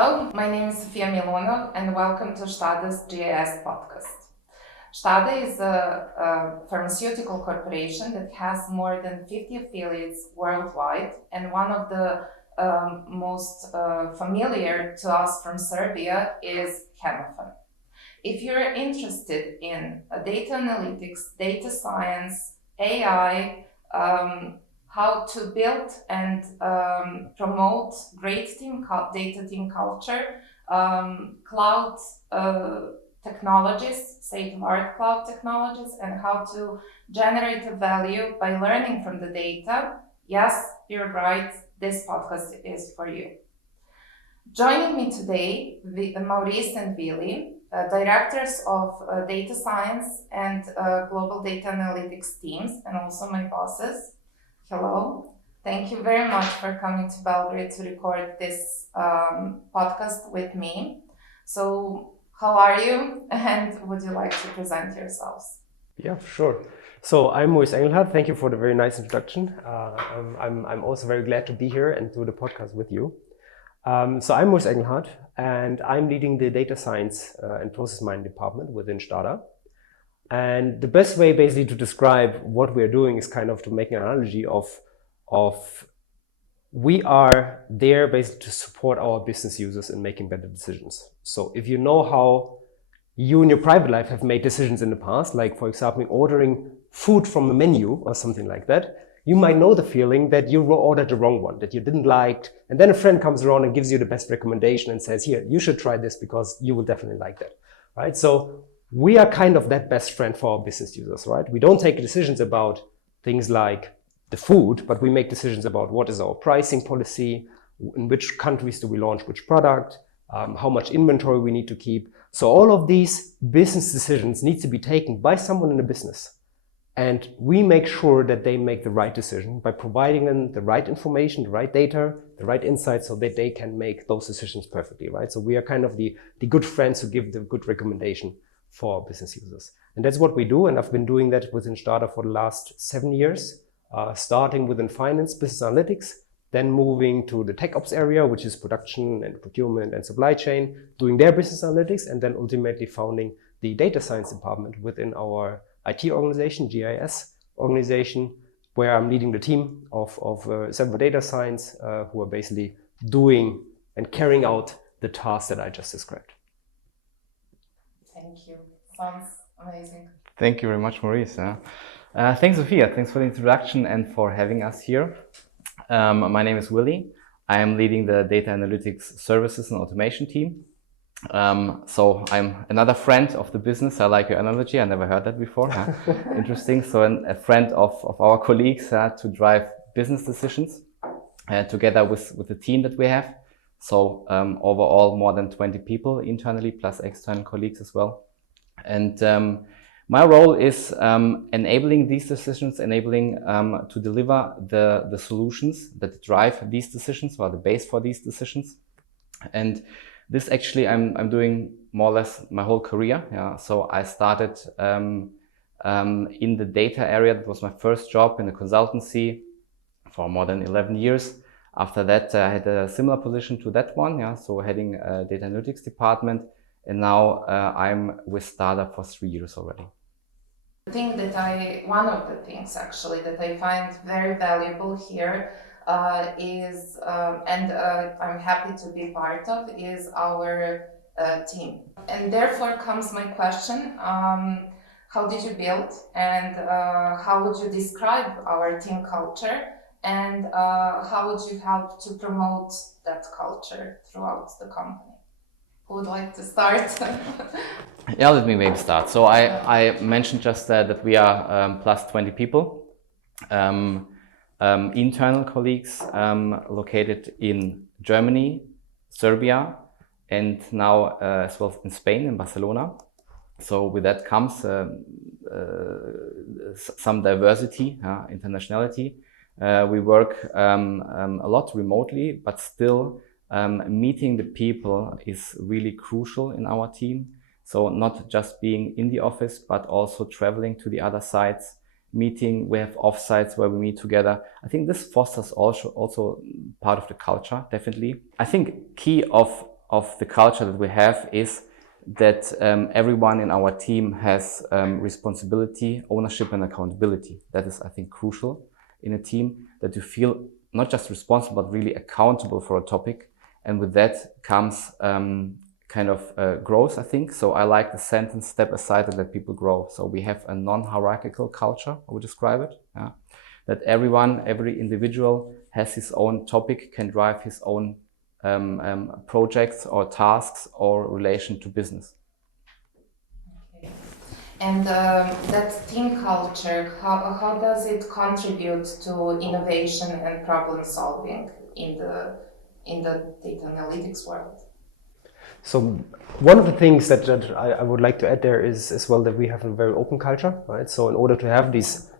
Hello, my name is Sofia Milonov and welcome to Tide's GIS podcast. Tiede is a pharmaceutical corporation that has more than 50 affiliates worldwide, and one of the most familiar to us from Serbia is Chemify. If you're interested in data analytics, data science, AI, how to build and promote great data team culture, cloud technologies, state-of-the-art cloud technologies, and how to generate a value by learning from the data, yes, you're right, this podcast is for you. Joining me today, Maurice and Willy, directors of data science and global data analytics teams, and also my bosses. Hello. Thank you very much for coming to Belgrade to record this podcast with me. So, how are you? And would you like to present yourselves? Yeah, sure. So I'm Maurice Engelhardt. Thank you for the very nice introduction. I'm also very glad to be here and do the podcast with you. So I'm Maurice Engelhardt, and I'm leading the data science and process mining department within Tiede. And the best way basically to describe what we're doing is kind of to make an analogy of we are there basically to support our business users in making better decisions. So if you know how you in your private life have made decisions in the past, like for example, ordering food from a menu or something like that, you might know the feeling that you ordered the wrong one, that you didn't like, and then a friend comes around and gives you the best recommendation and says, here, you should try this because you will definitely like that, right? So we are kind of that best friend for our business users, right? We don't take decisions about things like the food, but we make decisions about what is our pricing policy, in which countries do we launch which product, how much inventory we need to keep. So all of these business decisions need to be taken by someone in the business. And we make sure that they make the right decision by providing them the right information, the right data, the right insights so that they can make those decisions perfectly, right? So we are kind of the good friends who give the good recommendation for business users. And that's what we do. And I've been doing that within Tiede for the last 7 years, starting within finance, business analytics, then moving to the tech ops area, which is production and procurement and supply chain, doing their business analytics, and then ultimately founding the data science department within our IT organization, GIS organization, where I'm leading the team of several data science who are basically doing and carrying out the tasks that I just described. Thank you. Sounds amazing. Thank you very much, Maurice. Thanks, Sophia. Thanks for the introduction and for having us here. My name is Willy. I am leading the data analytics services and automation team. So I'm another friend of the business. I like your analogy. I never heard that before. Interesting. So a friend of our colleagues to drive business decisions together with the team that we have. So overall, more than 20 people internally, plus external colleagues as well. And my role is enabling these decisions, enabling to deliver the solutions that drive these decisions, or the base for these decisions. And this actually I'm doing more or less my whole career. Yeah. So I started in the data area. That was my first job in the consultancy for more than 11 years. After that, I had a similar position to that one. Yeah. So heading a data analytics department. And now I'm with Tiede for 3 years already. One of the things actually that I find very valuable here is, and I'm happy to be part of, is our team. And therefore comes my question, how did you build and how would you describe our team culture, and how would you help to promote that culture throughout the company? Who would like to start? Yeah, let me maybe start. So I mentioned just that we are plus 20 people. Internal colleagues located in Germany, Serbia, and now as well in Spain, in Barcelona. So with that comes some diversity, internationality. We work a lot remotely, but still meeting the people is really crucial in our team. So not just being in the office, but also traveling to the other sites, meeting. We have offsites where we meet together. I think this fosters also part of the culture, definitely. I think key of of the culture that we have is that everyone in our team has responsibility, ownership, and accountability. That is, I think, crucial in a team, that you feel not just responsible, but really accountable for a topic. And with that comes kind of growth, I think. So I like the sentence, step aside and let people grow. So we have a non-hierarchical culture, I would describe it. Yeah? That every individual has his own topic, can drive his own projects or tasks or relation to business. Okay. And that team culture, how does it contribute to innovation and problem solving in the data analytics world? So one of the things that I would like to add there is as well that we have a very open culture, right? So in order to have these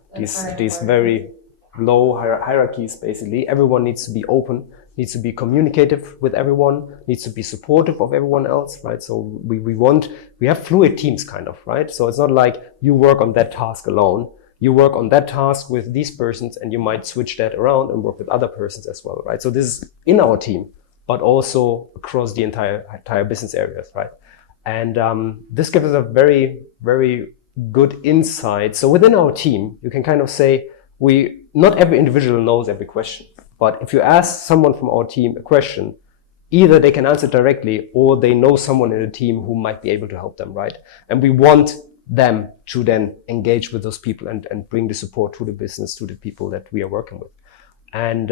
very low hierarchies, basically, everyone needs to be open, needs to be communicative with everyone, needs to be supportive of everyone else, right? So we have fluid teams kind of, right? So it's not like you work on that task alone. You work on that task with these persons and you might switch that around and work with other persons as well, right? So this is in our team, but also across the entire business areas, right? And this gives us a very, very good insight. So within our team, you can kind of say, not every individual knows every question, but if you ask someone from our team a question, either they can answer directly or they know someone in the team who might be able to help them, right? And we want them to then engage with those people and bring the support to the business, to the people that we are working with. And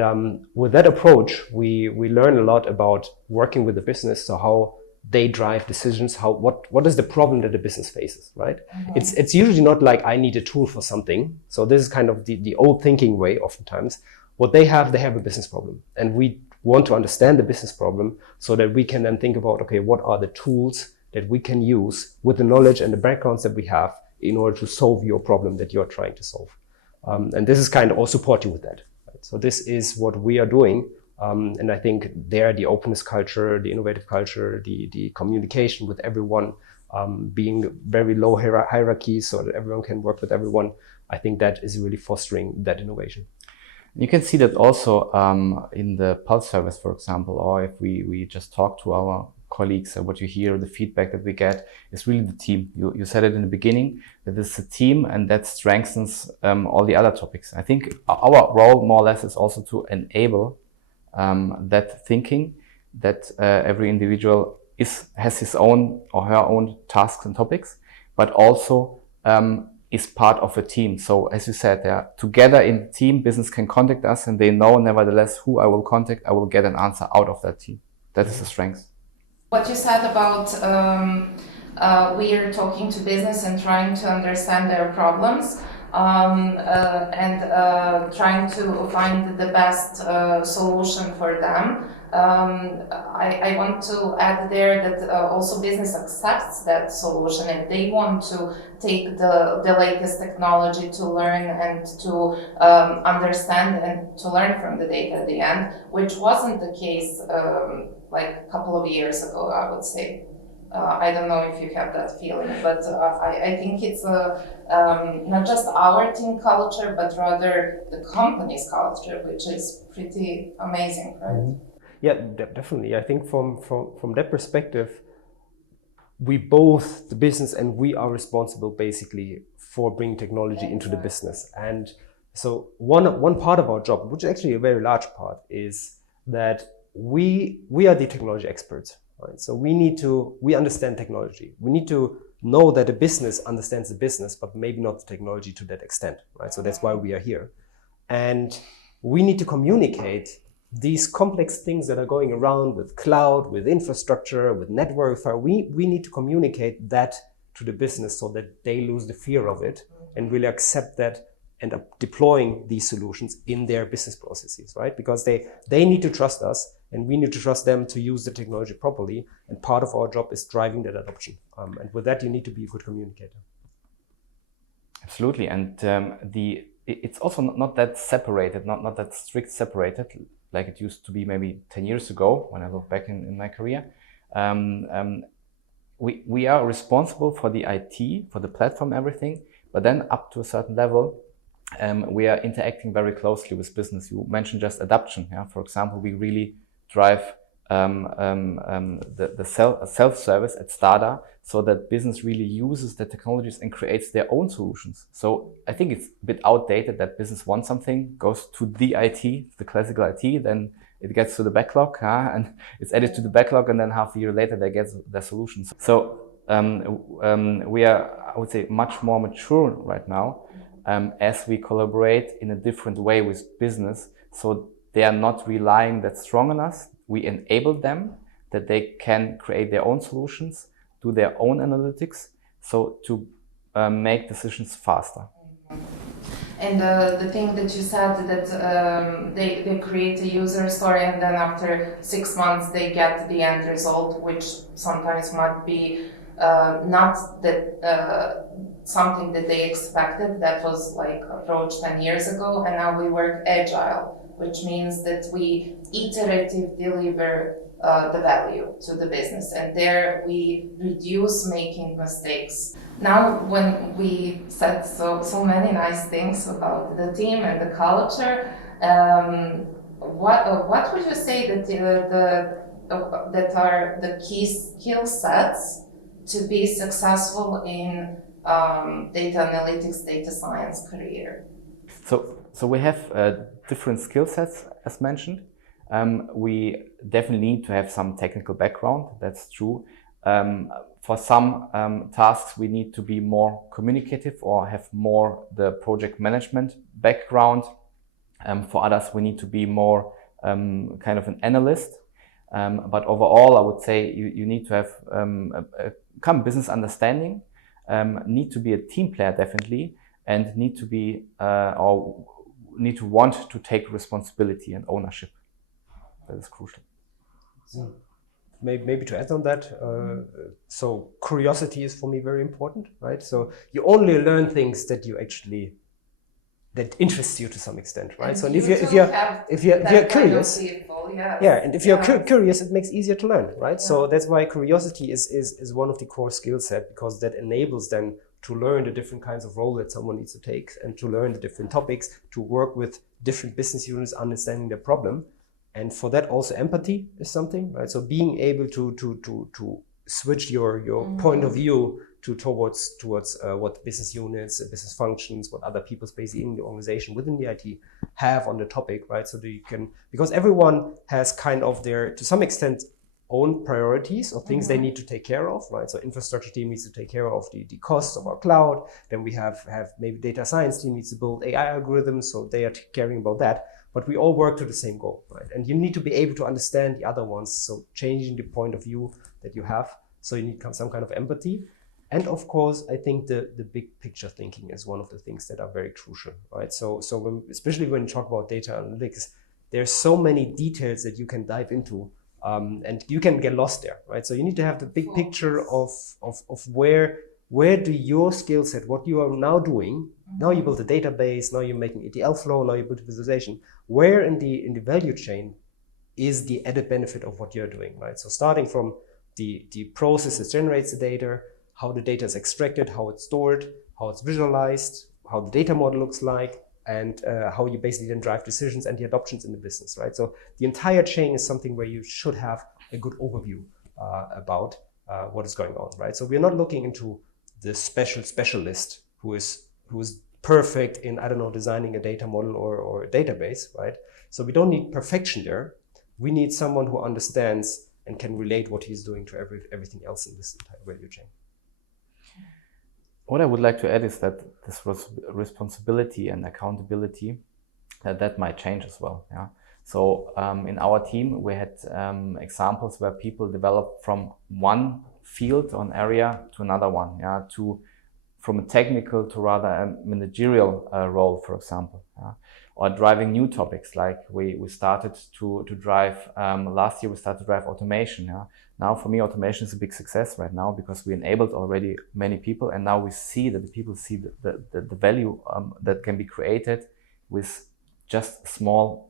with that approach, we learn a lot about working with the business, so how they drive decisions, what is the problem that the business faces, right? Mm-hmm. It's usually not like I need a tool for something. So this is kind of the old thinking way oftentimes. What they have a business problem. And we want to understand the business problem so that we can then think about, okay, what are the tools that we can use with the knowledge and the backgrounds that we have in order to solve your problem that you're trying to solve. And this is kind of, I'll support you with that. Right? So this is what we are doing. And I think there, the openness culture, the innovative culture, the communication with everyone, being very low hierarchy so that everyone can work with everyone, I think that is really fostering that innovation. You can see that also in the Pulse service, for example, or if we just talk to our colleagues, what you hear, the feedback that we get is really the team. You said it in the beginning, that it's a team and that strengthens all the other topics. I think our role more or less is also to enable that thinking, that every individual has his own or her own tasks and topics, but also is part of a team. So as you said, they're together in the team, business can contact us and they know nevertheless who I will contact, I will get an answer out of that team. That is the strength. What you said about we are talking to business and trying to understand their problems and trying to find the best solution for them. I want to add there that also business accepts that solution and they want to take the latest technology to learn and to understand and to learn from the data at the end, which wasn't the case like a couple of years ago, I would say. I don't know if you have that feeling, but I think it's not just our team culture, but rather the company's culture, which is pretty amazing, right? Mm-hmm. Yeah, definitely. I think from that perspective, we both, the business and we, are responsible basically for bringing technology into the business. And so one part of our job, which is actually a very large part, is that we are the technology experts. Right? So we understand technology. We need to know that the business understands the business, but maybe not the technology to that extent. Right? So that's why we are here. And we need to communicate these complex things that are going around with cloud, with infrastructure, with network. We need to communicate that to the business so that they lose the fear of it and really accept that and are deploying these solutions in their business processes, right? Because they need to trust us and we need to trust them to use the technology properly. And part of our job is driving that adoption. And with that, you need to be a good communicator. Absolutely. And it's also not that separated, not that strict separated, like it used to be maybe 10 years ago when I look back in my career. We are responsible for the IT, for the platform, everything, but then up to a certain level, we are interacting very closely with business. You mentioned just adoption. Yeah? For example, we really drive the self-service at Stada, so that business really uses the technologies and creates their own solutions. So I think it's a bit outdated that business wants something, goes to the IT, the classical IT, then it gets to the backlog, and it's added to the backlog, and then half a year later they get the solutions. So we are, I would say, much more mature right now, as we collaborate in a different way with business. So they are not relying that strong on us. We enable them that they can create their own solutions, do their own analytics, so to make decisions faster. And the thing that you said that they create a user story and then after 6 months they get the end result, which sometimes might be not that something that they expected. That was like approach 10 years ago, and now we work agile, which means that we iterative deliver the value to the business, and there we reduce making mistakes. Now, when we said so many nice things about the team and the culture, what would you say that that are the key skill sets to be successful in data analytics, data science career? So we have different skill sets, as mentioned. We definitely need to have some technical background, that's true. For some tasks, we need to be more communicative or have more the project management background. For others, we need to be more kind of an analyst. But overall, I would say you need to have some business understanding, need to be a team player definitely, and need to be or need to want to take responsibility and ownership. That is crucial. Maybe to add on that, so curiosity is for me very important, right? So you only learn things that that interests you to some extent, right? And so if you're curious, people, and if you're curious, it makes it easier to learn, right? So that's why curiosity is one of the core skill set, because that enables them to learn the different kinds of role that someone needs to take, and to learn the different topics, to work with different business units, understanding their problem. And for that also empathy is something, right? So being able to switch your point of view towards what business units, business functions, what other people basically in the organization within the IT have on the topic, right? So that you can, because everyone has kind of their, to some extent, own priorities or things they need to take care of, right? So infrastructure team needs to take care of the costs of our cloud. Then we have maybe data science team needs to build AI algorithms, so they are caring about that. But we all work to the same goal, right? And you need to be able to understand the other ones. So changing the point of view that you have. So you need some kind of empathy. And of course, I think the big picture thinking is one of the things that are very crucial, right? So especially when you talk about data analytics, there's so many details that you can dive into, and you can get lost there, right? So you need to have the big picture of where do your skill set, what you are now doing. Now you build a database, now you're making ETL flow, now you build visualization. Where in the value chain is the added benefit of what you're doing, right? So starting from the process that generates the data, how the data is extracted, how it's stored, how it's visualized, how the data model looks like, and how you basically then drive decisions and the adoptions in the business, right? So the entire chain is something where you should have a good overview about what is going on, right? So we're not looking into the specialist who is perfect in, I don't know, designing a data model or a database, right? So we don't need perfection there. We need someone who understands and can relate what he's doing to everything else in this entire value chain. What I would like to add is that this responsibility and accountability, that might change as well. Yeah. So in our team, we had examples where people developed from one field or area to another one, from a technical to rather a managerial role, for example, or driving new topics. Like we started to drive, last year we started to drive automation. Now for me, automation is a big success right now because we enabled already many people, and now we see that the people see the value that can be created with just small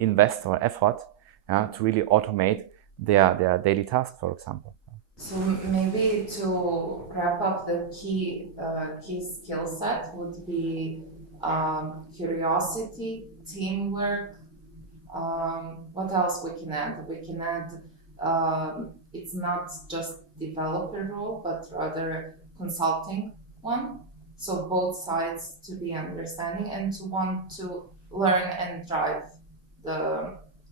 invest or effort to really automate their daily tasks, for example. So maybe to wrap up, the key skill set would be curiosity, teamwork, What else we can add? We can add it's not just developer role, but rather consulting one. So both sides to be understanding and to want to learn and drive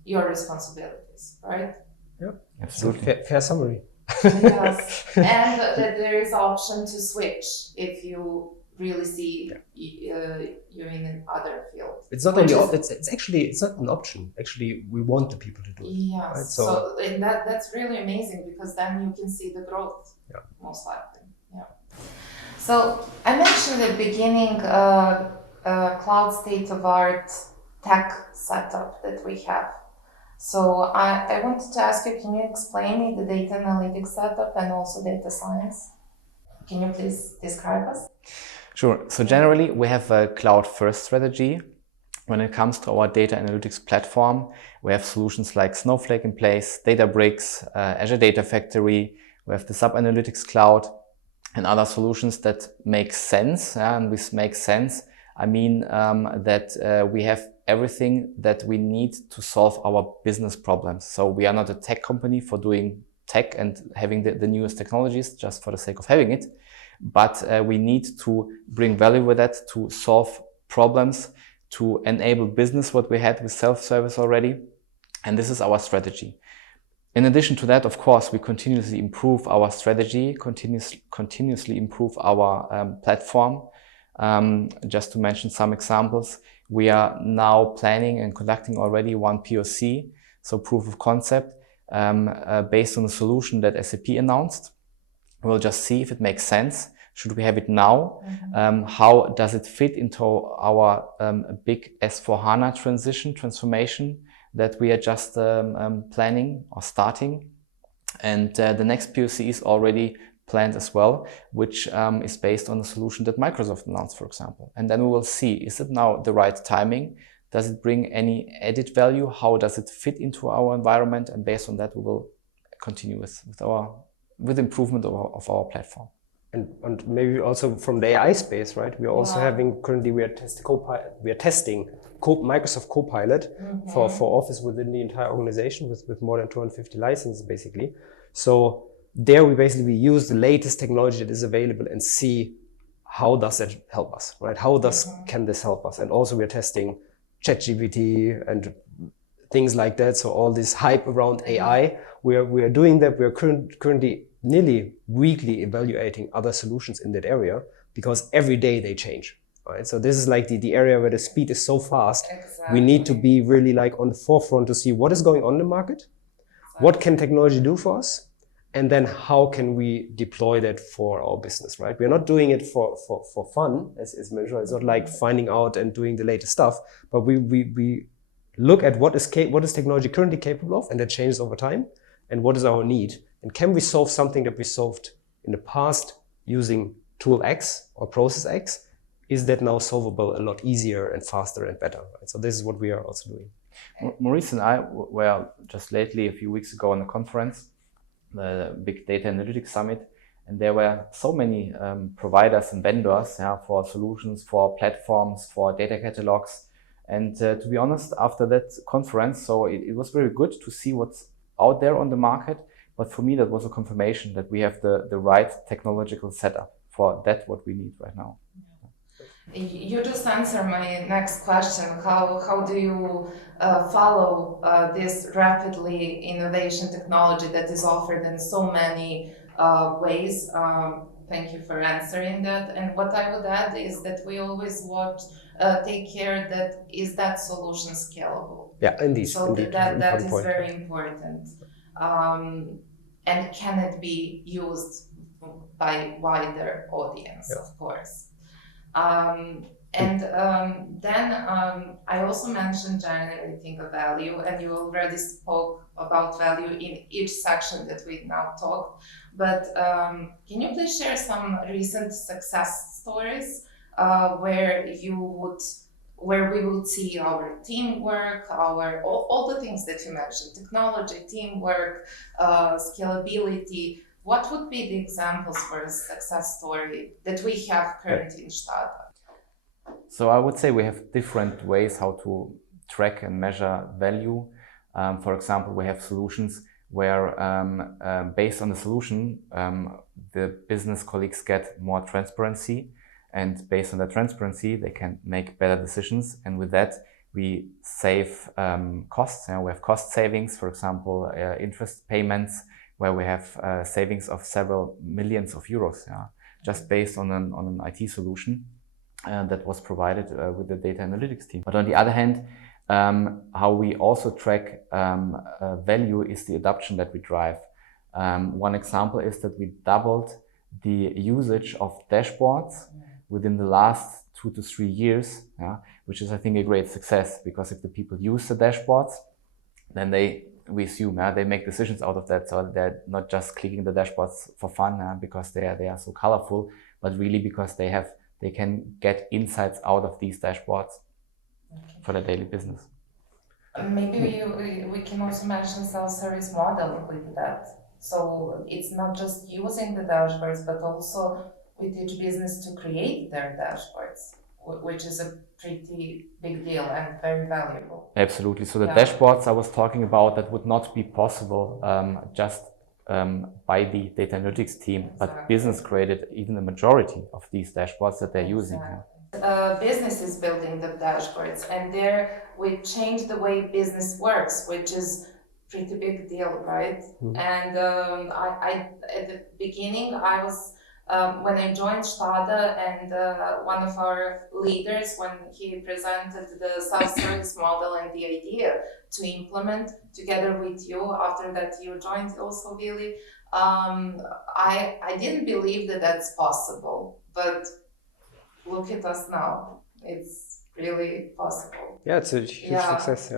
your responsibilities, right? Yep, Absolutely. fair summary. Yes, and that there is option to switch if you really see you're in other field. It's not only it's actually it's not an option. Actually, we want the people to do it. Yes, Right? so and that's really amazing because then you can see the growth. Yeah. Most likely. Yeah. So I mentioned at the beginning cloud state-of-art tech setup that we have. So I wanted to ask you, can you explain me the data analytics setup and also data science? Can you please describe us? Sure. So generally, we have a cloud-first strategy. When it comes to our data analytics platform, we have solutions like Snowflake in place, Databricks, Azure Data Factory. We have the SAP Analytics Cloud and other solutions that make sense. And with make sense, I mean that we have everything that we need to solve our business problems. So we are not a tech company for doing tech and having the newest technologies just for the sake of having it. But we need to bring value with that to solve problems, to enable business, what we had with self-service already. And this is our strategy. In addition to that, of course, we continuously improve our strategy, continuously improve our platform. Just to mention some examples, we are now planning and conducting already one POC, so proof of concept, based on a solution that SAP announced. We'll just see if it makes sense. Should we have it now? Mm-hmm. How does it fit into our big S/4HANA transformation that we are just planning or starting? And the next POC is already planned as well, which is based on a solution that Microsoft announced, for example. And then we will see, is it now the right timing? Does it bring any added value? How does it fit into our environment? And based on that, we will continue with improvement of our platform. And maybe also from the AI space, right? We are also having currently we are testing Microsoft Copilot for Office within the entire organization with more than 250 licenses basically. So there we basically use the latest technology that is available and see how does that help us, right? How can this help us? And also we are testing ChatGPT and things like that. So all this hype around AI, we are doing that. We are currently nearly weekly evaluating other solutions in that area because every day they change, right? So this is like the area where the speed is so fast. Exactly. We need to be really like on the forefront to see what is going on in the market, what can technology do for us, and then how can we deploy that for our business, right? We're not doing it for fun, as mentioned. It's not like finding out and doing the latest stuff, but we look at what is technology currently capable of, and that changes over time, and what is our need. And can we solve something that we solved in the past using tool X or process X? Is that now solvable a lot easier and faster and better? Right? So this is what we are also doing. Maurice and I were just lately, a few weeks ago, on a conference, the Big Data Analytics Summit, and there were so many providers and vendors for solutions, for platforms, for data catalogs. And to be honest, after that conference, so it was very good to see what's out there on the market. But for me, that was a confirmation that we have the right technological setup for that, what we need right now. You just answered my next question. How do you follow this rapidly innovation technology that is offered in so many ways? Thank you for answering that. And what I would add is that we always take care that is that solution scalable. Yeah, indeed. So indeed. that is very important. And can it be used by wider audience, of course. Then I also mentioned generating a value, and you already spoke about value in each section that we now talked. But can you please share some recent success stories where we would see our teamwork, all the things that you mentioned, technology, teamwork, scalability. What would be the examples for a success story that we have currently in Tiede? So I would say we have different ways how to track and measure value. For example, we have solutions where based on the solution, the business colleagues get more transparency, and based on that transparency, they can make better decisions. And with that, we save costs. We have cost savings, for example, interest payments, where we have savings of several millions of euros, just based on an IT solution that was provided with the data analytics team. But on the other hand, how we also track value is the adoption that we drive. One example is that we doubled the usage of dashboards within the last 2 to 3 years, which is, I think, a great success, because if the people use the dashboards, then we assume they make decisions out of that. So they're not just clicking the dashboards for fun because they are so colorful, but really because they can get insights out of these dashboards for their daily business. Maybe we can also mention self-service model with that. So it's not just using the dashboards, but also we teach business to create their dashboards, which is a pretty big deal and very valuable. Absolutely. So the dashboards I was talking about, that would not be possible just by the data analytics team, but business created even the majority of these dashboards that they're using. Business is building the dashboards, and there we change the way business works, which is pretty big deal, right? And I at the beginning, I was when I joined Tiede, and one of our leaders, when he presented the self-service model and the idea to implement together with you, after that you joined also, Willy, I didn't believe that that's possible, but look at us now. It's really possible. Yeah, it's a huge success.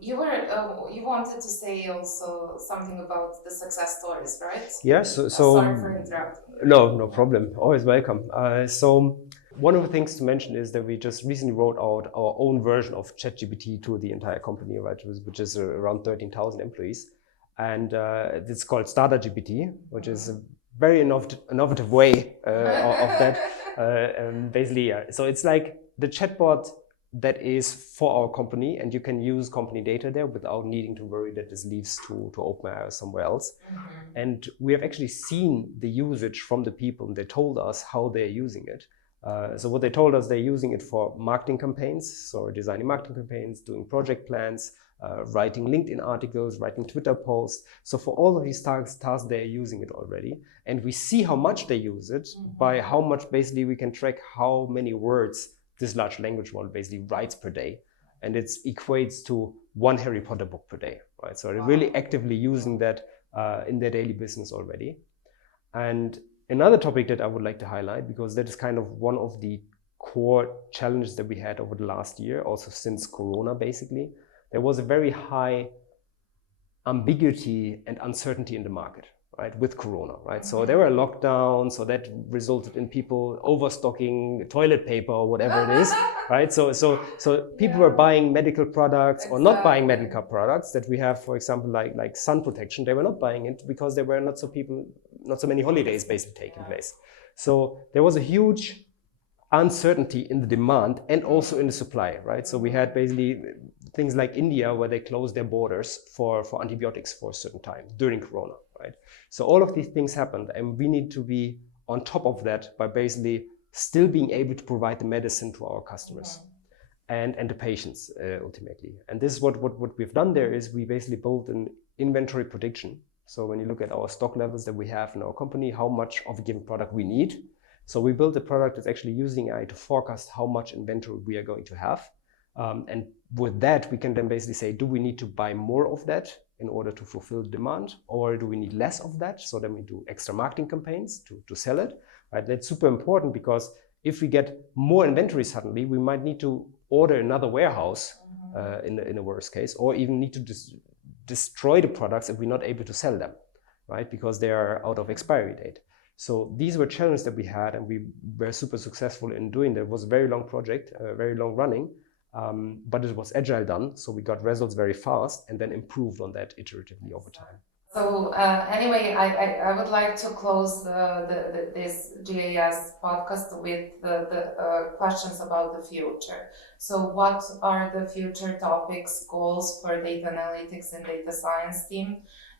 You wanted to say also something about the success stories, right? Yeah. So sorry for interrupting. No problem. Always welcome. So one of the things to mention is that we just recently wrote out our own version of ChatGPT to the entire company, right? Which is around 13,000 employees, and it's called Starter GPT, which is a very innovative way of that. Basically, so it's like the chatbot that is for our company, and you can use company data there without needing to worry that this leaves to OpenAI or somewhere else. And we have actually seen the usage from the people, and they told us how they're using it. So what they told us, they're using it for marketing campaigns, so designing marketing campaigns, doing project plans, writing LinkedIn articles, writing Twitter posts. So for all of these tasks, they're using it already. And we see how much they use it by how much basically we can track how many words this large language model basically writes per day. And it equates to 1 Harry Potter book per day, right? So they're really actively using that in their daily business already. And another topic that I would like to highlight, because that is kind of one of the core challenges that we had over the last year, also since Corona basically, there was a very high ambiguity and uncertainty in the market, right, with Corona, right? So there were lockdowns, so that resulted in people overstocking toilet paper or whatever it is, right? So people were buying medical products or not buying medical products that we have, for example, like sun protection. They were not buying it because there were not so many holidays basically taking place. So there was a huge uncertainty in the demand and also in the supply, right? So we had basically things like India, where they closed their borders for antibiotics for a certain time during Corona, right? So all of these things happened, and we need to be on top of that by basically still being able to provide the medicine to our customers and the patients ultimately. And this is what we've done there is we basically built an inventory prediction. So when you look at our stock levels that we have in our company, how much of a given product we need. So we built a product that's actually using AI to forecast how much inventory we are going to have. And with that, we can then basically say, do we need to buy more of that in order to fulfill demand, or do we need less of that? So then we do extra marketing campaigns to sell it, right? That's super important, because if we get more inventory suddenly, we might need to order another warehouse in a worst case, or even need to destroy the products if we're not able to sell them, right? Because they are out of expiry date. So these were challenges that we had, and we were super successful in doing that. It was a very long project, very long running. But it was agile done, so we got results very fast and then improved on that iteratively over time. So anyway, I would like to close this GIS podcast with the questions about the future. So what are the future topics, goals for data analytics and data science team,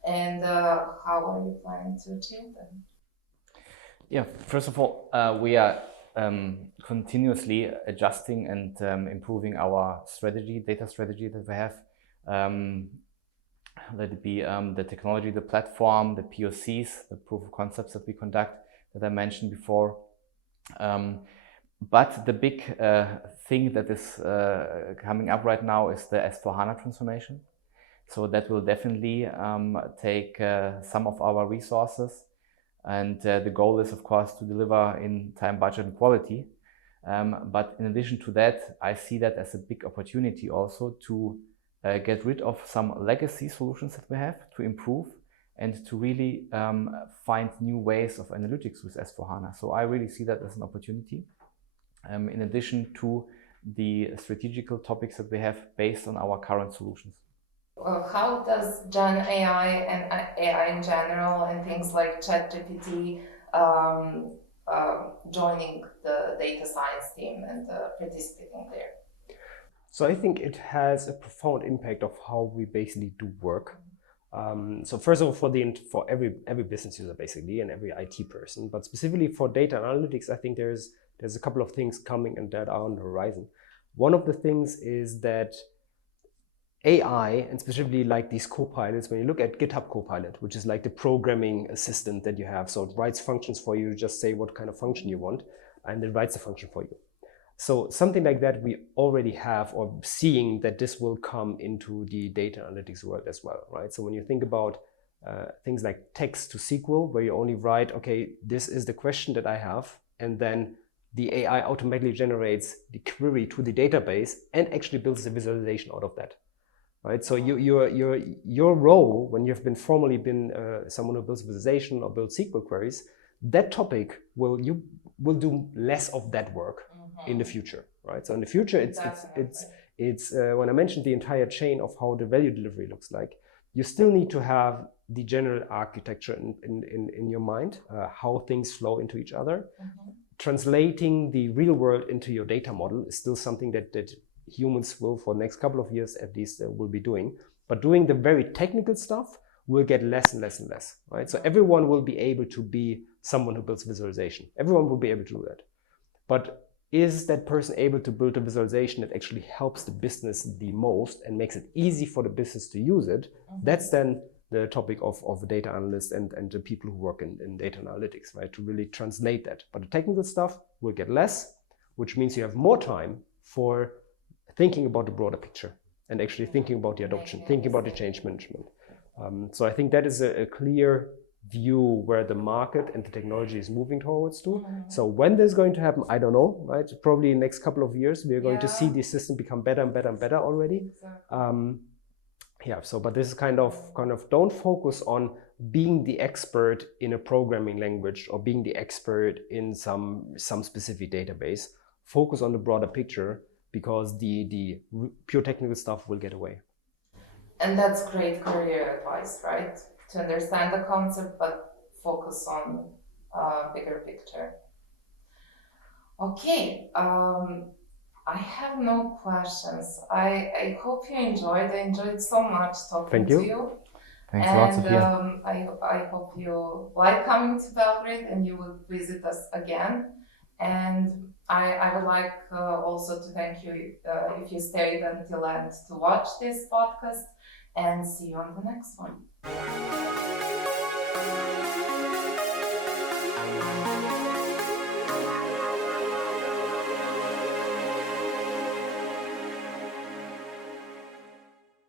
and how are you planning to achieve them? Yeah, first of all, we are continuously adjusting and improving our data strategy that we have. Let it be the technology, the platform, the POCs, the proof of concepts that we conduct that I mentioned before. But the big thing that is coming up right now is the S/4HANA transformation. So that will definitely take some of our resources. And the goal is, of course, to deliver in time, budget, and quality. But in addition to that, I see that as a big opportunity also to get rid of some legacy solutions that we have, to improve and to really find new ways of analytics with S/4HANA. So I really see that as an opportunity. In addition to the strategical topics that we have based on our current solutions. How does Gen AI and AI in general and things like ChatGPT joining the data science team and participating there? So I think it has a profound impact of how we basically do work. So first of all, for every business user basically and every IT person, but specifically for data analytics, I think there's a couple of things coming and that are on the horizon. One of the things is that AI, and specifically like these copilots, when you look at GitHub Copilot, which is like the programming assistant that you have, so it writes functions for you, just say what kind of function you want, and it writes the function for you. So something like that we already have, or seeing that this will come into the data analytics world as well, right? So when you think about things like text to SQL, where you only write, okay, this is the question that I have, and then the AI automatically generates the query to the database and actually builds the visualization out of that, right? So your role, when you've been formally someone who builds visualization or builds SQL queries, that topic you will do less of that work in the future, right? So in the future, it's when I mentioned the entire chain of how the value delivery looks like, you still need to have the general architecture in your mind, how things flow into each other. Translating the real world into your data model is still something that humans will, for the next couple of years at least, will be doing. But doing the very technical stuff will get less and less and less, right? So everyone will be able to be someone who builds visualization. Everyone will be able to do that. But is that person able to build a visualization that actually helps the business the most and makes it easy for the business to use it? That's then the topic of a data analyst and the people who work in data analytics, right? To really translate that. But the technical stuff will get less, which means you have more time for thinking about the broader picture and actually thinking about the adoption, thinking about the change management. So I think that is a clear view where the market and the technology is moving towards to. So when this is going to happen, I don't know, right? Probably in the next couple of years, we are going to see the system become better and better and better already. But this is kind of don't focus on being the expert in a programming language or being the expert in some specific database. Focus on the broader picture, because the pure technical stuff will get away. And that's great career advice, right? To understand the concept, but focus on bigger picture. Okay, I have no questions. I hope you enjoyed. I enjoyed so much talking to you. Thanks a lot, Sophia. I hope you like coming to Belgrade and you will visit us again. And I would like also to thank you if you stayed until end to watch this podcast, and see you on the next one.